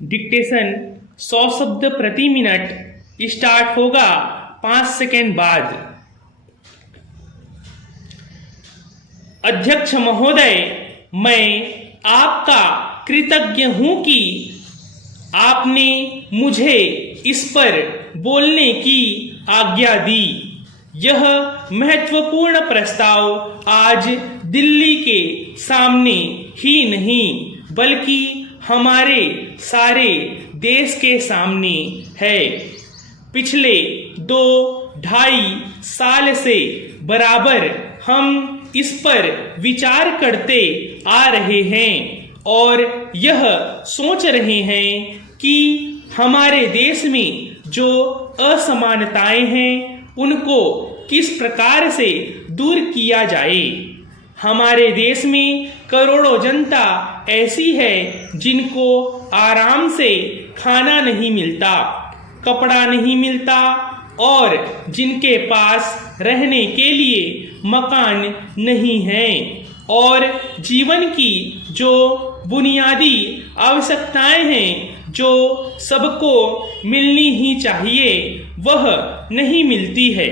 Dictation 100 शब्द प्रति minute start होगा 5 सेकेंड बाद। अध्यक्ष महोदय, मैं आपका कृतज्ञ हूं कि आपने मुझे इस पर बोलने की आज्ञा दी। यह महत्वपूर्ण प्रस्ताव आज दिल्ली के सामने ही नहीं बल्कि हमारे सारे देश के सामने है। पिछले 2-2.5 साल से बराबर हम इस पर विचार करते आ रहे हैं और यह सोच रहे हैं कि हमारे देश में जो असमानताएं हैं उनको किस प्रकार से दूर किया जाए। हमारे देश में करोड़ों जनता ऐसी है जिनको आराम से खाना नहीं मिलता, कपड़ा नहीं मिलता और जिनके पास रहने के लिए मकान नहीं है और जीवन की जो बुनियादी आवश्यकताएं हैं जो सबको मिलनी ही चाहिए वह नहीं मिलती है।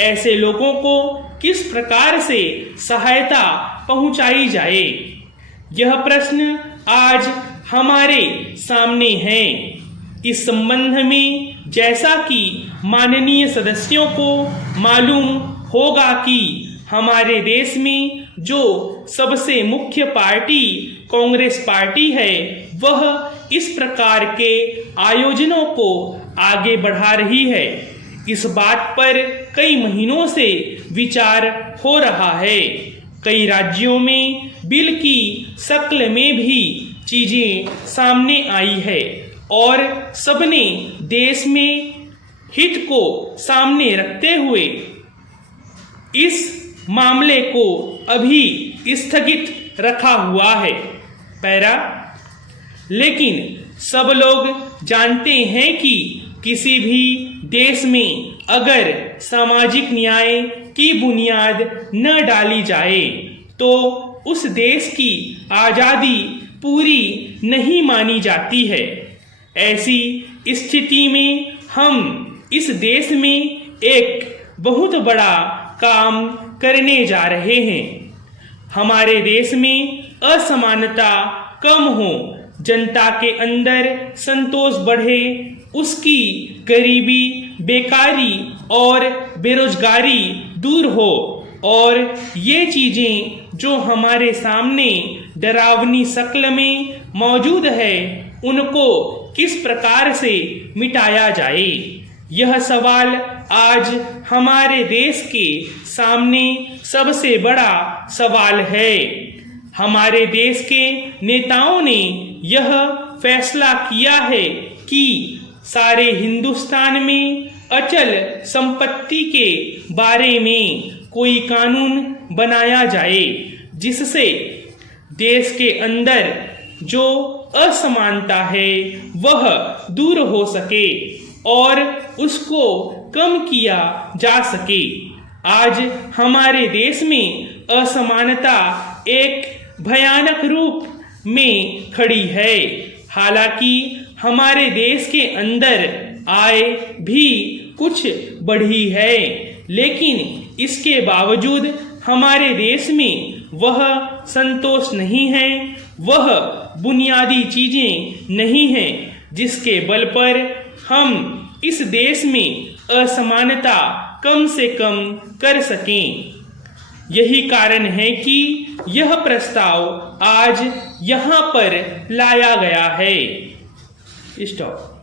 ऐसे लोगों को किस प्रकार से सहायता पहुंचाई जाए, यह प्रश्न आज हमारे सामने है। इस संबंध में जैसा कि माननीय सदस्यों को मालूम होगा कि हमारे देश में जो सबसे मुख्य पार्टी कांग्रेस पार्टी है वह इस प्रकार के आयोजनों को आगे बढ़ा रही है। इस बात पर कई महीनों से विचार हो रहा है। कई राज्यों में बिल की शक्ल में भी चीजें सामने आई है और सबने देश में हित को सामने रखते हुए इस मामले को अभी स्थगित रखा हुआ है। पैरा, लेकिन सब लोग जानते हैं कि किसी भी देश में अगर सामाजिक न्याय की बुनियाद न डाली जाए तो उस देश की आज़ादी पूरी नहीं मानी जाती है। ऐसी स्थिति में हम इस देश में एक बहुत बड़ा काम करने जा रहे हैं। हमारे देश में असमानता कम हो, जनता के अंदर संतोष बढ़े, उसकी गरीबी, बेकारी और बेरोजगारी दूर हो और ये चीजें जो हमारे सामने डरावनी शक्ल में मौजूद है उनको किस प्रकार से मिटाया जाए, यह सवाल आज हमारे देश के सामने सबसे बड़ा सवाल है। हमारे देश के नेताओं ने यह फैसला किया है कि सारे हिंदुस्तान में अचल संपत्ति के बारे में कोई कानून बनाया जाए जिससे देश के अंदर जो असमानता है वह दूर हो सके और उसको कम किया जा सके। आज हमारे देश में असमानता एक भयानक रूप में खड़ी है। हालांकि हमारे देश के अंदर आय भी कुछ बढ़ी है लेकिन इसके बावजूद हमारे देश में वह संतोष नहीं है, वह बुनियादी चीजें नहीं हैं जिसके बल पर हम इस देश में असमानता कम से कम कर सकें। यही कारण है कि यह प्रस्ताव आज यहाँ पर लाया गया है। स्टॉप।